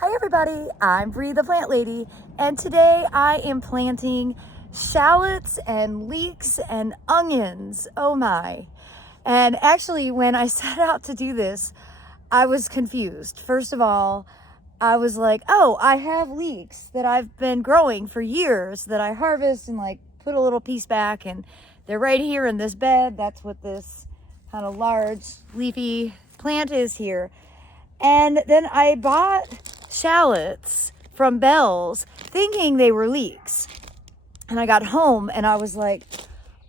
Hi everybody, I'm Bree the Plant Lady, and today I am planting shallots and leeks and onions. Oh my. And actually when I set out to do this, I was confused. First of all, I was like, oh, I have leeks that I've been growing for years that I harvest and like put a little piece back, and they're right here in this bed. That's what this kind of large leafy plant is here. And then I bought shallots from Bell's thinking they were leeks. And I got home and I was like,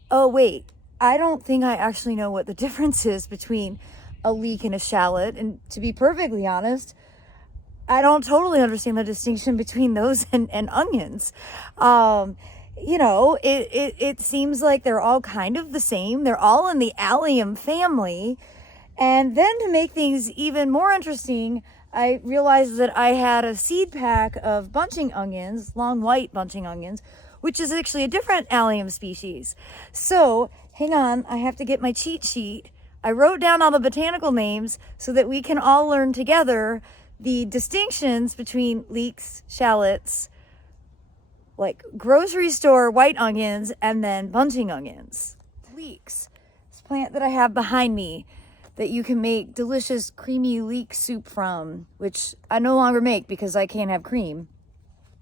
oh wait, I don't think I actually know what the difference is between a leek and a shallot. And to be perfectly honest, I don't totally understand the distinction between those and onions. It seems like they're all kind of the same. They're all in the allium family. And then to make things even more interesting, I realized that I had a seed pack of bunching onions, long white bunching onions, which is actually a different allium species. So hang on, I have to get my cheat sheet. I wrote down all the botanical names so that we can all learn together the distinctions between leeks, shallots, like grocery store white onions, and then bunching onions. Leeks, this plant that I have behind me that you can make delicious creamy leek soup from, which I no longer make because I can't have cream.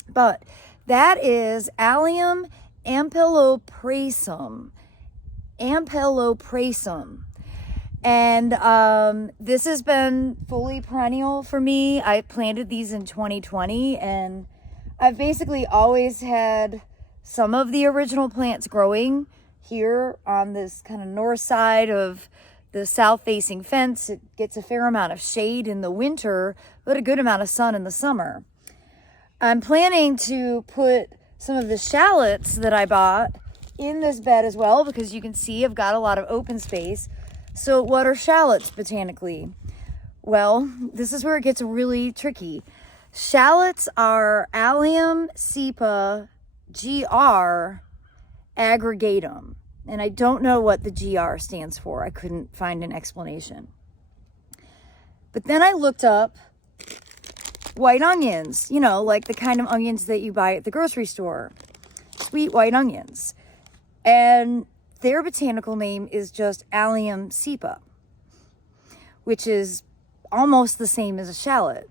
But that is Allium ampeloprasum. Ampeloprasum. And this has been fully perennial for me. I planted these in 2020, and I've basically always had some of the original plants growing here on this kind of north side of the south-facing fence. It gets a fair amount of shade in the winter, but a good amount of sun in the summer. I'm planning to put some of the shallots that I bought in this bed as well, because you can see I've got a lot of open space. So what are shallots botanically? Well, this is where it gets really tricky. Shallots are Allium cepa gr aggregatum. And I don't know what the GR stands for. I couldn't find an explanation. But then I looked up white onions, like the kind of onions that you buy at the grocery store. Sweet white onions. And their botanical name is just Allium cepa, which is almost the same as a shallot.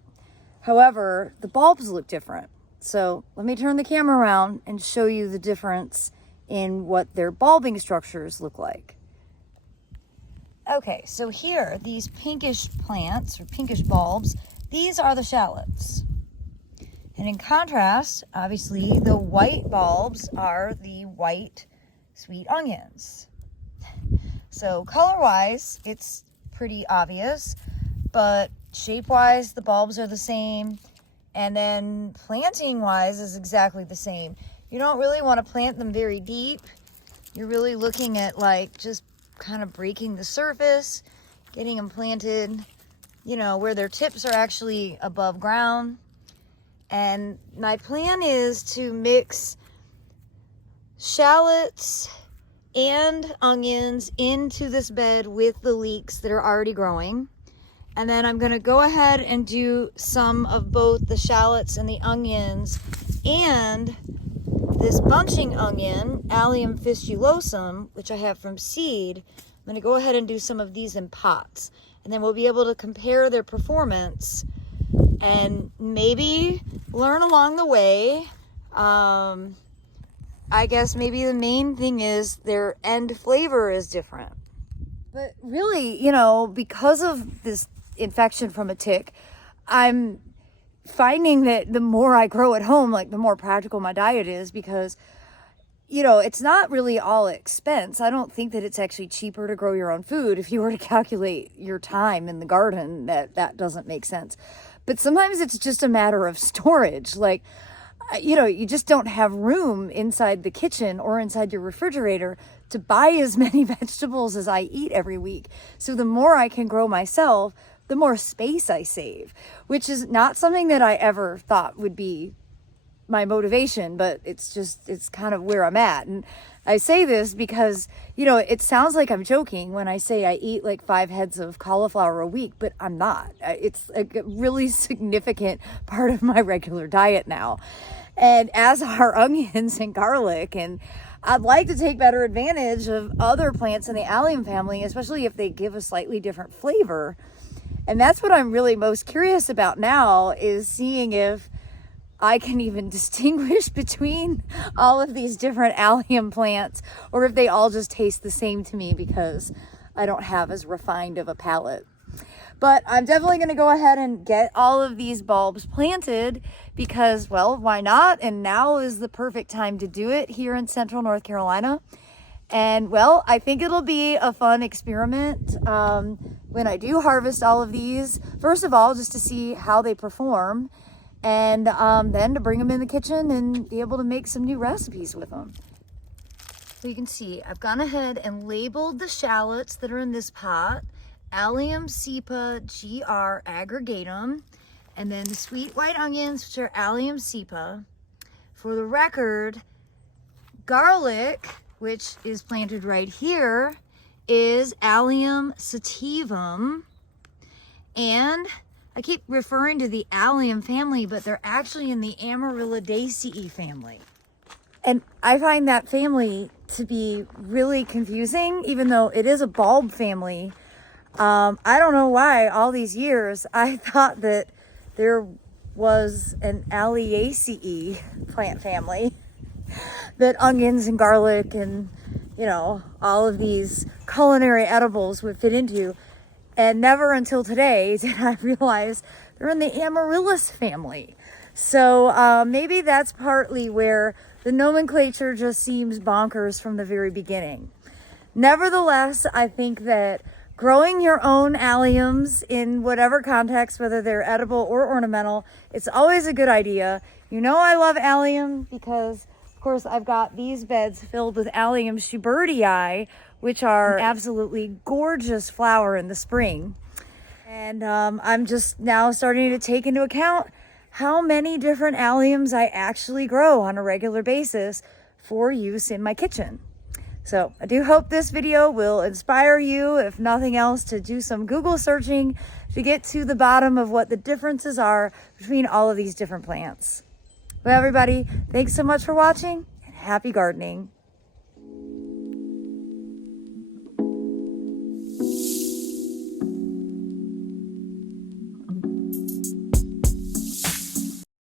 However, the bulbs look different. So let me turn the camera around and show you the difference in what their bulbing structures look like. Okay, so here, these pinkish plants or pinkish bulbs, these are the shallots. And in contrast, obviously, the white bulbs are the white sweet onions. So color-wise, it's pretty obvious, but shape-wise, the bulbs are the same. And then planting-wise is exactly the same. You don't really want to plant them very deep. You're really looking at like just kind of breaking the surface, getting them planted, where their tips are actually above ground. And my plan is to mix shallots and onions into this bed with the leeks that are already growing. And then I'm going to go ahead and do some of both the shallots and the onions and this bunching onion, Allium fistulosum, which I have from seed. I'm going to go ahead and do some of these in pots. And then we'll be able to compare their performance and maybe learn along the way. I guess maybe the main thing is their end flavor is different. But really, because of this infection from a tick, I'm finding that the more I grow at home, like the more practical my diet is, because it's not really all expense. I don't think that it's actually cheaper to grow your own food. If you were to calculate your time in the garden, that doesn't make sense. But sometimes it's just a matter of storage. Like, you just don't have room inside the kitchen or inside your refrigerator to buy as many vegetables as I eat every week. So the more I can grow myself, the more space I save, which is not something that I ever thought would be my motivation, but it's kind of where I'm at. And I say this because, you know, it sounds like I'm joking when I say I eat like 5 heads of cauliflower a week, but I'm not. It's a really significant part of my regular diet now. And as are onions and garlic. And I'd like to take better advantage of other plants in the allium family, especially if they give a slightly different flavor. And that's what I'm really most curious about now, is seeing if I can even distinguish between all of these different allium plants, or if they all just taste the same to me because I don't have as refined of a palate. But I'm definitely going to go ahead and get all of these bulbs planted because, well, why not? And now is the perfect time to do it here in Central North Carolina. And, well, I think it'll be a fun experiment when I do harvest all of these. First of all, just to see how they perform. And then to bring them in the kitchen and be able to make some new recipes with them. So you can see I've gone ahead and labeled the shallots that are in this pot. Allium cepa GR aggregatum, and then the sweet white onions, which are Allium cepa. For the record, garlic, which is planted right here, is Allium sativum. And I keep referring to the allium family, but they're actually in the Amaryllidaceae family. And I find that family to be really confusing, even though it is a bulb family. I don't know why all these years I thought that there was an Alliaceae plant family that onions and garlic and, you know, all of these culinary edibles would fit into. And never until today did I realize they're in the Amaryllis family. So maybe that's partly where the nomenclature just seems bonkers from the very beginning. Nevertheless, I think that growing your own alliums in whatever context, whether they're edible or ornamental, it's always a good idea. You know I love allium because, of course, I've got these beds filled with Allium schubertii, which are absolutely gorgeous flower in the spring. And I'm just now starting to take into account how many different alliums I actually grow on a regular basis for use in my kitchen. So I do hope this video will inspire you, if nothing else, to do some Google searching to get to the bottom of what the differences are between all of these different plants. Well, everybody, thanks so much for watching, and happy gardening.